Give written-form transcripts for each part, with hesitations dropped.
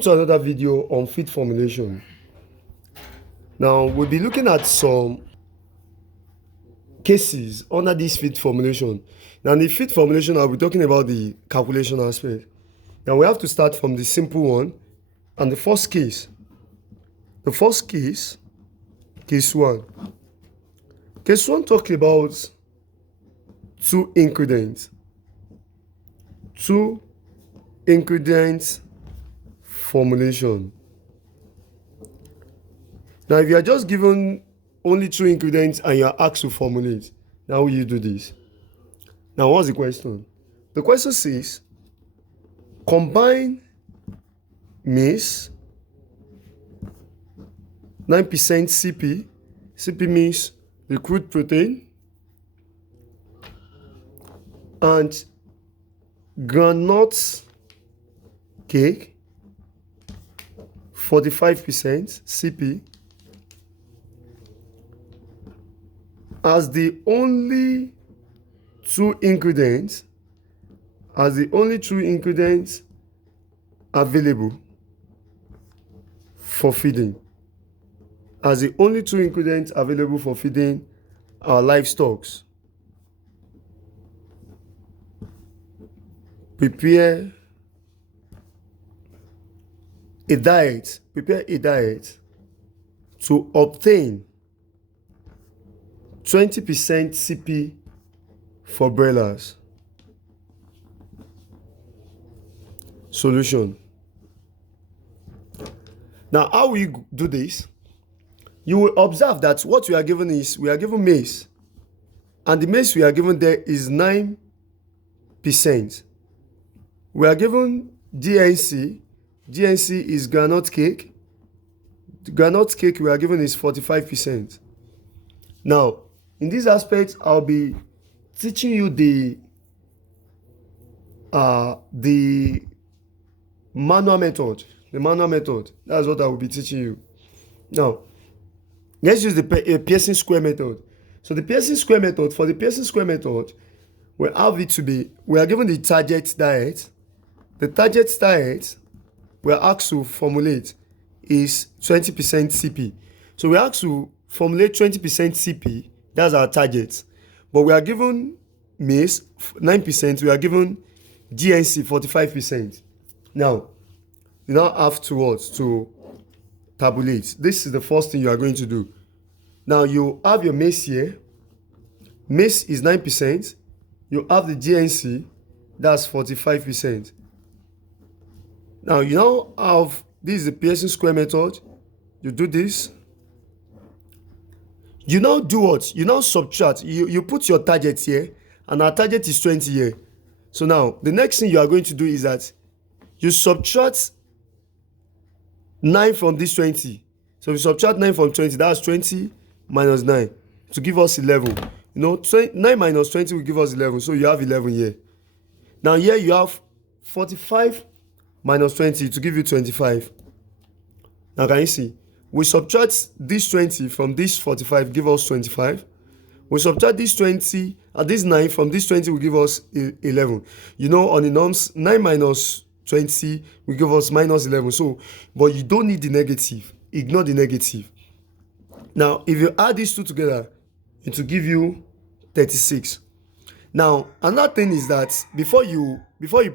Welcome to another video on feed formulation. Now we'll be looking at some cases under this feed formulation. Now in the feed formulation, I'll be talking about the calculation aspect. Now we have to start from the simple one and the first case. The first case, case 1. Case 1 talks about two ingredients. Two ingredients formulation. Now, if you are just given only two ingredients and you are asked to formulate, now how will you do this? Now, what's the question? The question says, combine maize, 9% CP. CP means the crude protein, and groundnut cake, 45% CP, as the only two ingredients available for feeding. As the only two ingredients available for feeding our livestock. Prepare a diet to obtain 20% CP for broilers. Solution. Now, how we do this? You will observe that what we are given is, we are given maize, and the maize we are given there is 9%. We are given DNC. DNC is groundnut cake. The groundnut cake we are given is 45%. Now, in this aspect, I'll be teaching you the manual method. The manual method. That's what I will be teaching you. Now, let's use the Pearson square method. So the Pearson square method, for the Pearson square method, we have it to be, we are given the target diet. The target diet we are asked to formulate is 20% CP. So we are asked to formulate 20% CP. That's our target. But we are given maize 9%. We are given DNC 45%. Now, you now have to tabulate. This is the first thing you are going to do. Now you have your maize here. Maize is 9%. You have the DNC, that's 45%. Now you now have, this is the Pearson square method. You do this. You now do what? You now subtract. You put your target here, and our target is 20 here. So now the next thing you are going to do is that you subtract 9 from this 20. So if you subtract 9 from 20, that's 20 minus 9 to give us 11. You know, 9 minus 20 will give us 11. So you have 11 here. Now here you have 45 minus 20 to give you 25. Now can you see? We subtract this 20 from this 45, give us 25. We subtract this 20 and this 9 from this 20 will give us 11. You know, on the norms, 9 minus 20 will give us minus 11. So, but you don't need the negative. Ignore the negative. Now, if you add these two together, it will give you 36. Now, another thing is that before you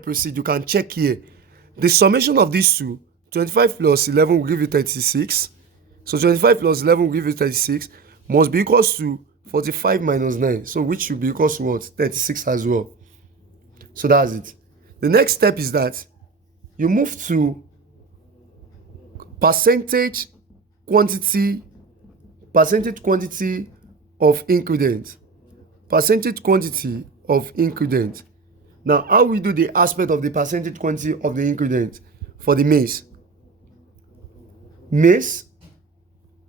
proceed, you can check here. The summation of these two, 25 plus 11 will give you 36. So 25 plus 11 will give you 36, must be equals to 45 minus 9. So which should be equals to what? 36 as well. So that's it. The next step is that you move to percentage quantity of ingredient. Percentage quantity of ingredient. Now, how we do the aspect of the percentage quantity of the ingredient for the maize? Maize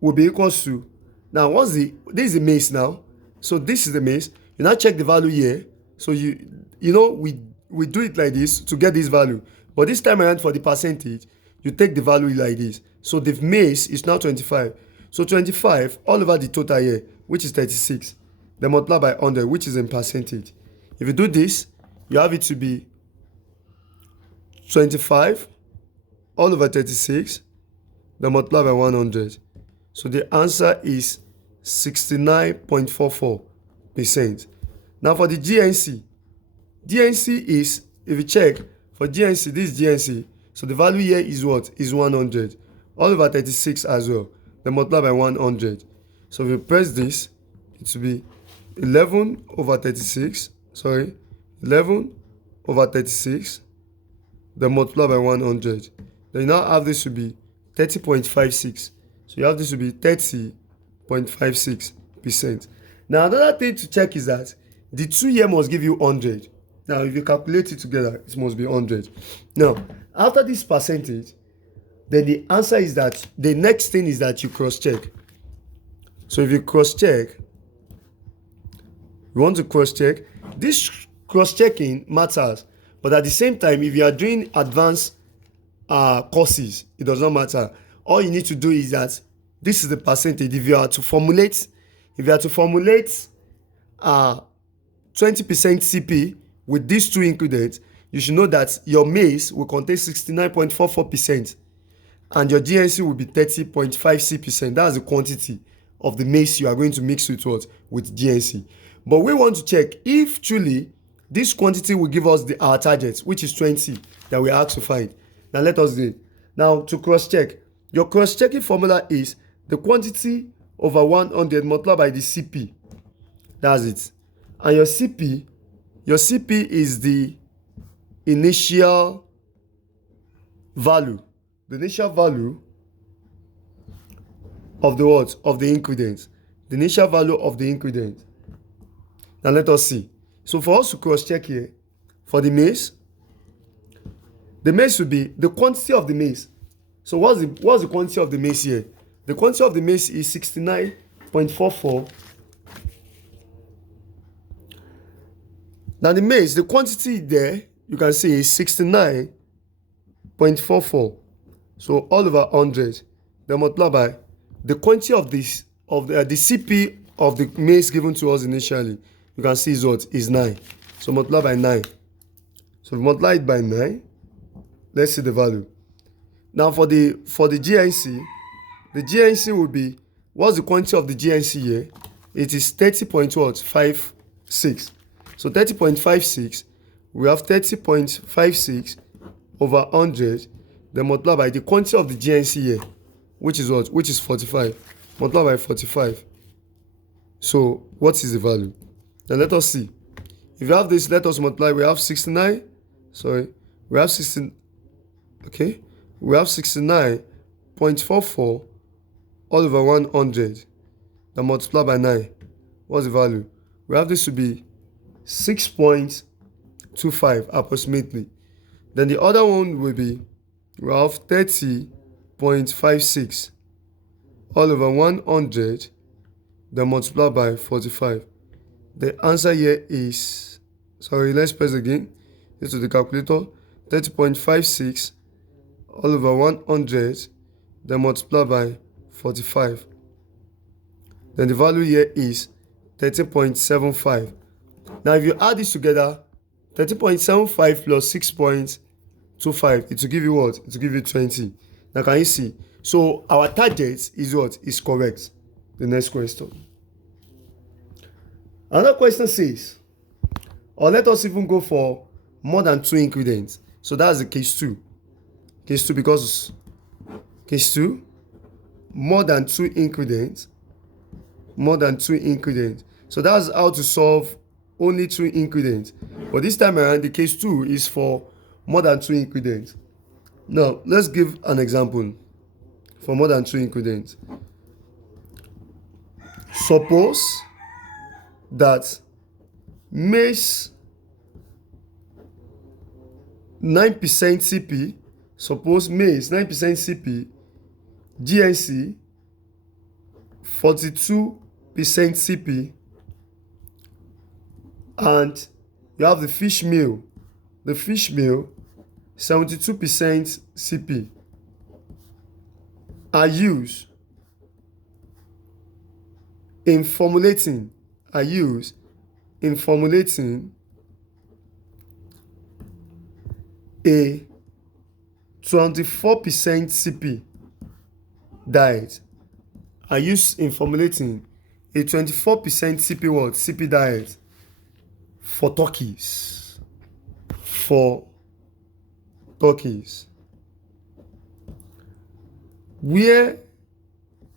will be equals to, now this is the maize now. So this is the maize. You now check the value here. So you know we do it like this to get this value. But this time around for the percentage, you take the value like this. So the maize is now 25. So 25 all over the total here, which is 36. Then multiply by 100, which is in percentage. If you do this, you have it to be 25 all over 36, then multiply by 100. So the answer is 69.44%. Now for the GNC is, if you check, for GNC, this is GNC. So the value here is what? Is 100. All over 36 as well. Then multiply by 100. So if you press this, it will be 11 over 36. Sorry, 11 over 36. Then multiply by 100. Then you now have this to be 30.56. So you have this to be 30.56%. Now another thing to check is that the 2 here must give you 100. Now if you calculate it together, it must be 100. Now after this percentage, then the answer is that the next thing is that you cross check. So if you cross check, you want to cross check. This cross checking matters, but at the same time, if you are doing advanced courses, it does not matter. All you need to do is that this is the percentage. If you are to formulate 20% CP with these two ingredients, you should know that your maize will contain 69.44% and your GNC will be 30.56%. That's the quantity of the maize you are going to mix with what? With GNC. But we want to check if truly this quantity will give us our target, which is 20 that we are asked to find. Now let us do it. Now to cross check, your cross checking formula is the quantity over 100 multiplied by the CP. That's it. And your CP is the initial value. The initial value of the what? Of the ingredient. The initial value of the ingredient. Now let us see. So for us to cross check here, for the maize will be the quantity of the maize. So what's the quantity of the maize here? The quantity of the maize is 69.44. Now the maize, the quantity there, you can see is 69.44. So all over 100. Then multiply by the quantity of the CP of the maize given to us initially. You can see is what? Is 9. So multiply by 9. So multiply it by 9. Let's see the value. Now for the GNC, the GNC will be, what's the quantity of the GNC here? It is 30.56. So 30.56, we have 30.56 over 100, then multiply by the quantity of the GNC here, which is what? Which is 45. Multiply by 45. So what is the value? Now let us see. If you have this, let us multiply. We have 69. Sorry. We have 16. Okay. We have 69.44 all over 100. Then multiply by 9. What's the value? We have this to be 6.25 approximately. Then the other one will be, we have 30.56 all over 100. Then multiply by 45. The answer here is, sorry, let's press again. Into the calculator. 30.56 all over 100. Then multiply by 45. Then the value here is 13.75. Now if you add this together, 13.75 plus 6.25, it will give you what? It will give you 20. Now can you see? So our target is what? Is correct. The next question. Another question says, or let us even go for more than 2 ingredients. So that's the case 2. Case 2 because case 2, more than 2 ingredients. More than 2 ingredients. So that's how to solve only 2 ingredients. But this time around, the case 2 is for more than 2 ingredients. Now, let's give an example for more than 2 ingredients. Suppose that maize 9% CP, suppose maize 9% CP, GNC 42% CP, and you have the fish meal 72% CP are used in formulating a 20% 24% CP diet. I use in formulating a 24% CP what? CP diet for turkeys. Where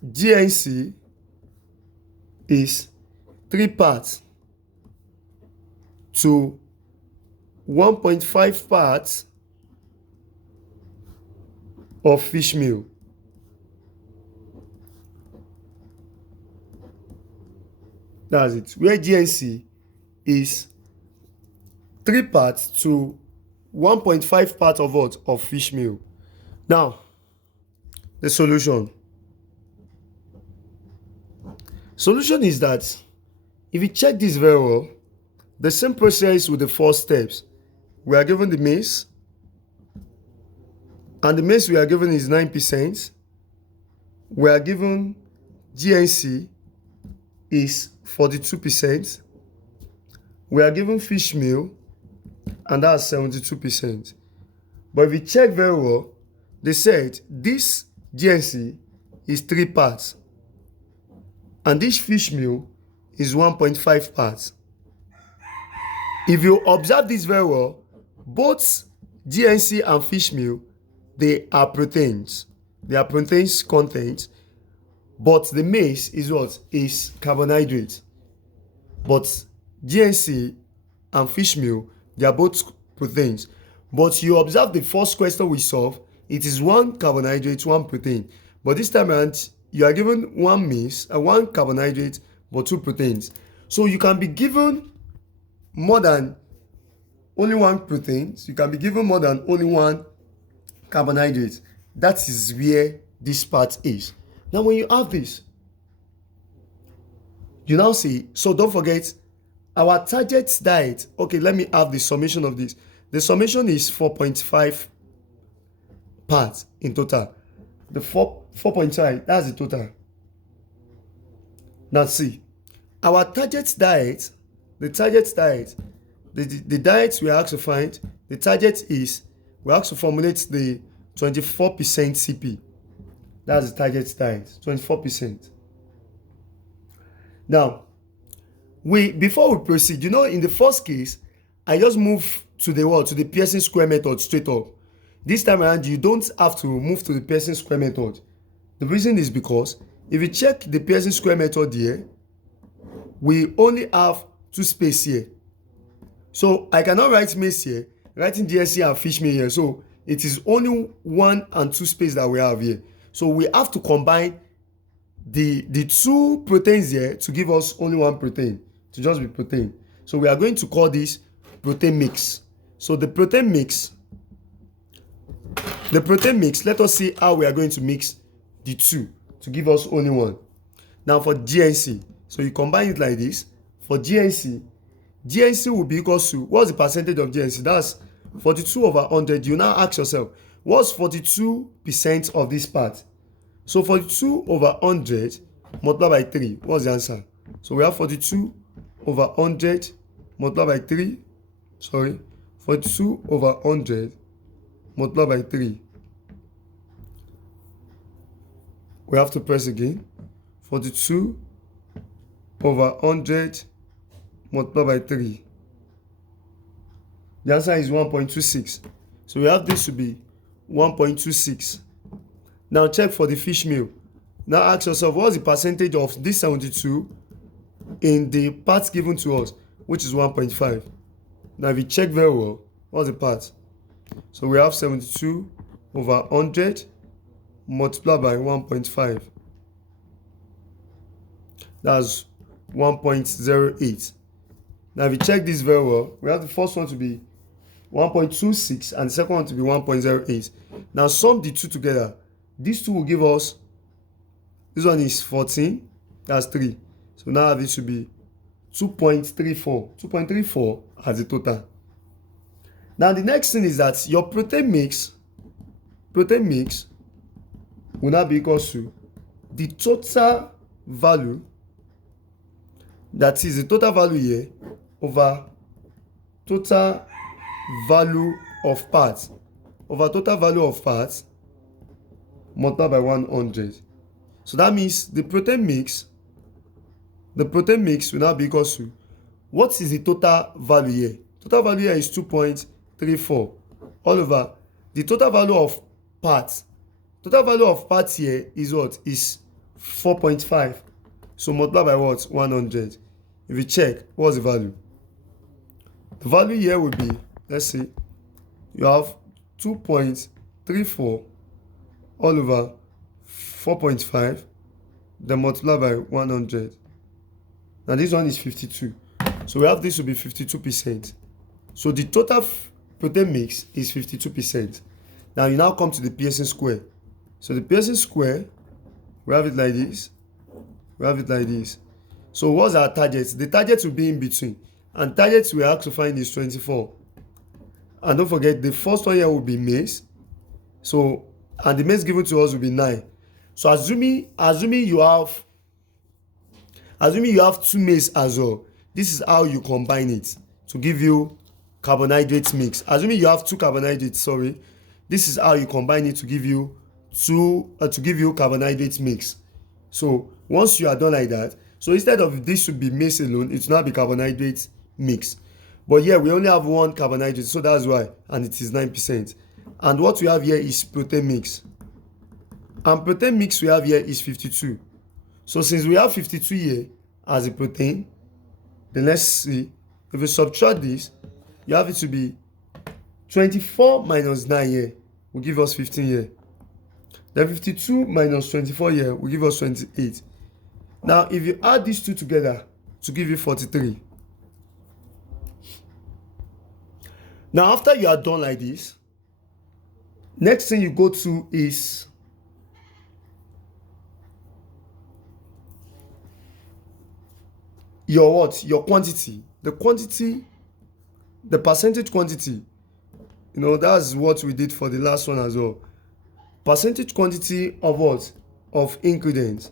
GNC is 3 parts to 1.5 parts of fish meal. That's it. Where GNC is 3 parts to 1.5 parts of what? Of fish meal. Now, the solution. Solution is that if you check this very well, the same process with the 4 steps. We are given the maize, and the maize we are given is 9%. We are given GNC is 42%. We are given fish meal, and that's 72%. But if you check very well, they said this GNC is 3 parts, and this fish meal is 1.5 parts. If you observe this very well, both GNC and fish meal, they are proteins. They are proteins content, but the maize is what? Is carbohydrate. But GNC and fish meal, they are both proteins. But you observe the first question we solve, it is 1 carbohydrate, 1 protein. But this time around, you are given 1 maize and 1 carbohydrate, but 2 proteins. So you can be given more than only 1 protein. So you can be given more than only 1 carbohydrate. That is where this part is. Now when you have this, you now see, so don't forget our target diet. Okay, let me have the summation of this. The summation is 4.5 parts in total. The 4.5, that's the total. Now see, our target diet, the diet we are asked to find, the target is, we are asked to formulate the 24% CP. That's the target diet, 24%. Now, before we proceed, in the first case, I just move to the Pearson square method straight up. This time around, you don't have to move to the Pearson square method. The reason is because if you check the Pearson square method here, we only have 2 spaces here. So I cannot write maize here, writing GNC and fish meal here. So it is only 1 and 2 spaces that we have here. So we have to combine the 2 proteins here to give us only 1 protein, to just be protein. So we are going to call this protein mix. So the protein mix, let us see how we are going to mix the 2 to give us only 1. Now for GNC, so you combine it like this. For GNC will be equal to, what's the percentage of GNC? That's 42 over 100. You now ask yourself, what's 42% of this part? So 42 over 100 multiplied by 3. What's the answer? So we have 42 over 100 multiplied by 3. 42 over 100 multiplied by 3. We have to press again. 42 over 100 multiplied by 3. The answer is 1.26. So we have this to be 1.26. Now check for the fish meal. Now ask yourself, what's the percentage of this 72 in the parts given to us, which is 1.5. Now if you check very well, what's the part? So we have 72 over 100 multiplied by 1.5. That's 1.08. Now if you check this very well, we have the first one to be 1.26 and the second one to be 1.08. Now sum the 2 together. These 2 will give us, this one is 14, that's 3. So now this should be 2.34. 2.34 as the total. Now the next thing is that your protein mix will now be equal to the total value, that is the total value here, over total value of parts. over total value of parts multiplied by 100. So that means the protein mix will now be equal to, what is the total value here? Total value here is 2.34 all over the total value of parts. Total value of parts here is what? Is 4.5. So multiply by what? 100. If you check, what's the value? The value here will be, let's see, you have 2.34 all over 4.5, then multiply by 100. Now this one is 52. So we have this will be 52%. So the total protein mix is 52%. Now you now come to the Pearson square. So the Pearson square, we have it like this. So what's our target? The target will be in between. And target we have to find is 24. And don't forget, the first one here will be maize. So, and the maize given to us will be 9. So assuming you have two maize as well, this is how you combine it to give you carbohydrate mix. Assuming you have two carbohydrates, this is how you combine it to give you carbohydrate mix. So once you are done like that, so instead of this should be maize alone, it will now be carbohydrate mix. But here we only have one carbohydrate, so that's why, and it is 9%. And what we have here is protein mix. And protein mix we have here is 52. So since we have 52 here as a protein, then let's see, if we subtract this, you have it to be 24 minus 9 here will give us 15 here. Then 52 minus 24 here will give us 28. Now if you add these two together to give you 43. Now after you are done like this, next thing you go to is your what? Your quantity. The quantity, the percentage quantity. You know, that's what we did for the last one as well. Percentage quantity of what? Of ingredients.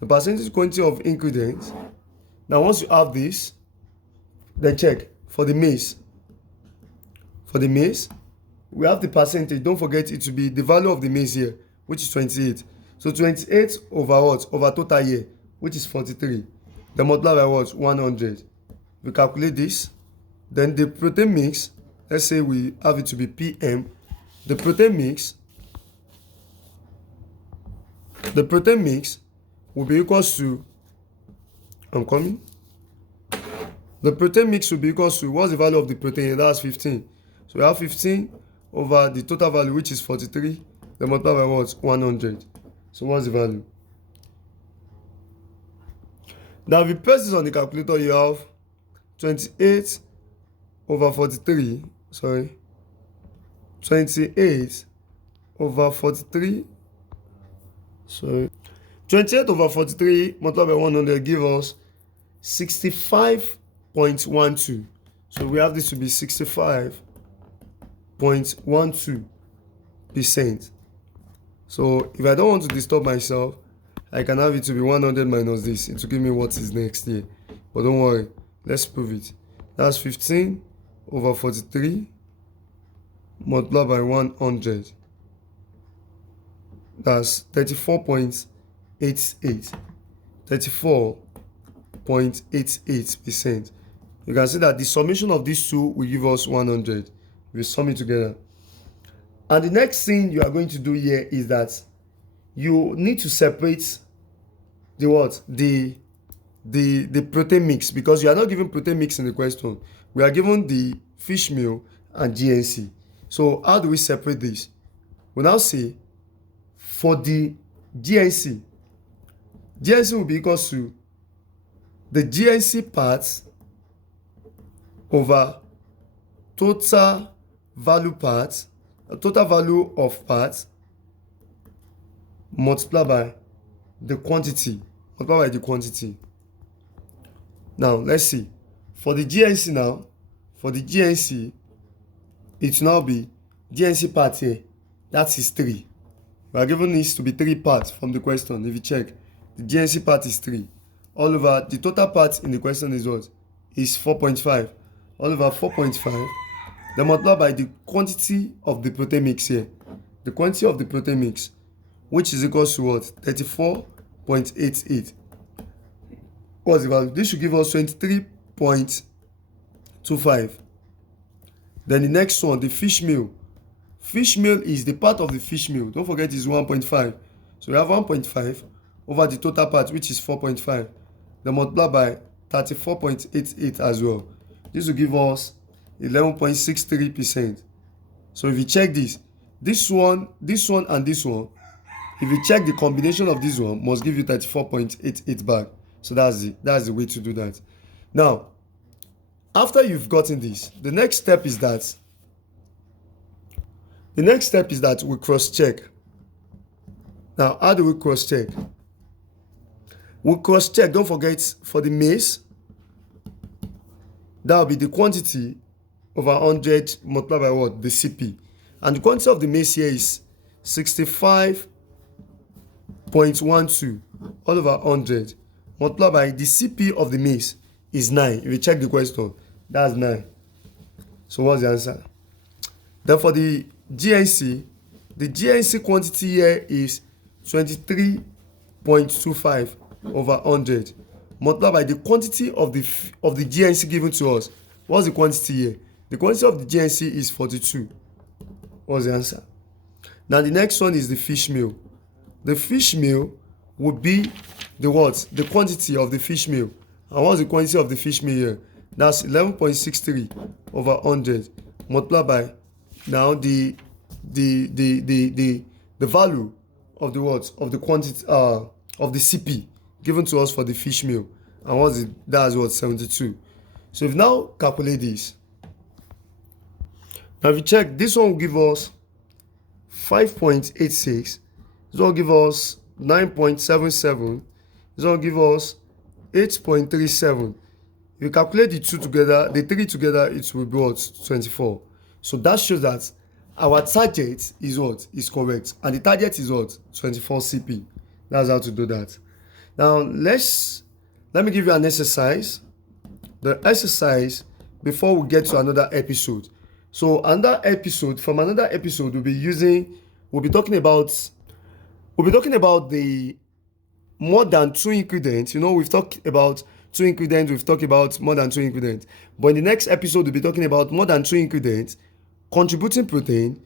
The percentage quantity of ingredients. Now once you have this, then check for the maize. For the maize, we have the percentage. Don't forget it to be the value of the maize here, which is 28. So 28 over what? Over total here, which is 43. Then multiply by what? 100. We calculate this. Then the protein mix, let's say we have it to be PM. The protein mix will be equal to, the protein mix will be equal to, what's the value of the protein? That's 15. So we have 15 over the total value, which is 43. Then multiply by what? 100. So what's the value? Now if you press this on the calculator, you have 28 over 43. 28 over 43. 28 over 43 multiplied by 100 give us 65.12. So we have this to be 65.12%. So if I don't want to disturb myself, I can have it to be 100 minus this. It will give me what is next here. But don't worry, let's prove it. That's 15 over 43 multiplied by 100. That's 34.88. 34.88%. You can see that the summation of these two will give us 100. We sum it together. And the next thing you are going to do here is that you need to separate the what? The protein mix, because you are not given protein mix in the question. We are given the fish meal and GNC. So how do we separate this? We now say for the GNC will be equal to the GNC parts over total value parts, total value of parts multiplied by the quantity. Now let's see. For the GNC now, it will now be GNC part here. That is 3. We are given this to be 3 parts from the question. If you check, the GNC part is 3. All over the total part in the question is what? Is 4.5. All over 4.5 then multiply by the quantity of the protein mix here. The quantity of the protein mix, which is equals to what? 34.88. What's the value? This should give us 23.25. Then the next one, the fish meal. Fish meal is the part of the fish meal. Don't forget it's 1.5. So we have 1.5 over the total part, which is 4.5. Then multiply by 34.88 as well. This will give us 11.63%. So if you check this one, and this one, if you check the combination of this one, must give you 34.88 back. So that's the way to do that. Now, after you've gotten this, the next step is that we cross-check. Now, how do we cross-check? We cross-check, don't forget, for the maize, that will be the quantity over 100 multiplied by what? The CP. And the quantity of the maize here is 65.12 all over 100 multiplied by the CP of the maize is 9. If you check the question, that's 9. So what's the answer? Then for the GNC, the GNC quantity here is 23.25 over 100 multiplied by the quantity of the GNC given to us. What's the quantity here? The quantity of the GNC is 42. What's the answer? Now the next one is the fish meal. The fish meal would be the what? The quantity of the fish meal. And what's the quantity of the fish meal here? That's 11.63 over 100 multiplied by now the value of the what? Of the quantity of the CP given to us for the fish meal. And what's it? That's what? 72. So if you now calculate this, now if you check, this one will give us 5.86. This one will give us 9.77. This one will give us 8.37. If you calculate the two together, the three together, it will be what? 24. So that shows that our target is what? Is correct. And the target is what? 24 CP. That's how to do that. Now let me give you an exercise. The exercise before we get to another episode. So from another episode, we'll be talking about the more than 2 ingredients. We've talked about 2 ingredients, we've talked about more than 2 ingredients. But in the next episode, we'll be talking about more than 2 ingredients, contributing protein,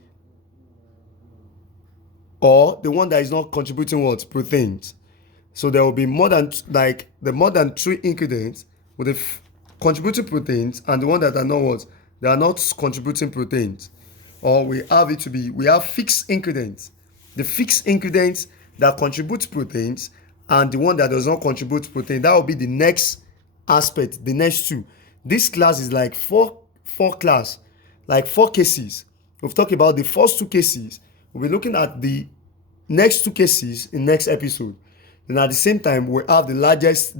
or the one that is not contributing what? Proteins. So there will be more than 3 ingredients with the contributing proteins and the one that are not what? They are not contributing proteins. Or we have fixed ingredients. The fixed ingredients that contribute proteins and the one that does not contribute protein. That will be the next aspect, the next 2. This class is like four cases. We've talked about the first 2 cases. We'll be looking at the next 2 cases in next episode. Then at the same time, we have the last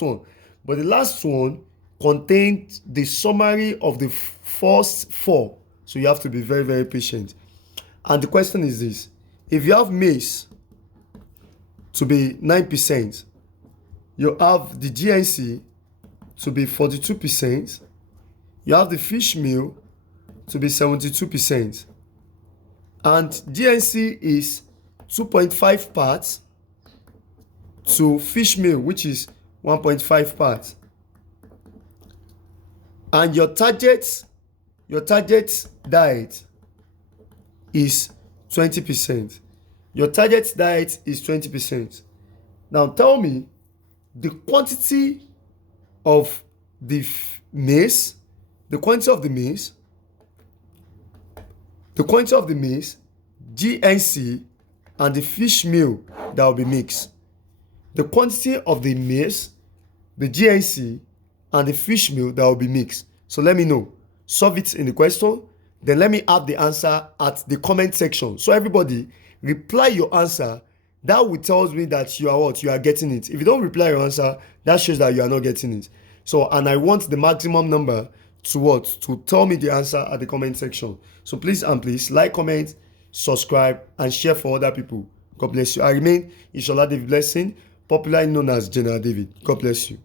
one. But the last one contained the summary of the first 4. So you have to be very, very patient. And the question is this. If you have maize to be 9%, you have the GNC to be 42%, you have the fish meal to be 72%, and GNC is 2.5 parts to fish meal, which is 1.5 parts. And your target diet is 20%. Your target diet is 20%. Now tell me the quantity of the maize, GNC, and the fish meal that will be mixed. The quantity of the maize, the GNC, and the fish meal that will be mixed. So let me know. Solve it in the question. Then let me have the answer at the comment section. So everybody, reply your answer. That will tell me that you are what? You are getting it. If you don't reply your answer, that shows that you are not getting it. So, and I want the maximum number to what? To tell me the answer at the comment section. So please like, comment, subscribe, and share for other people. God bless you. I remain Inshallah David Blessing, popularly known as General David. God bless you.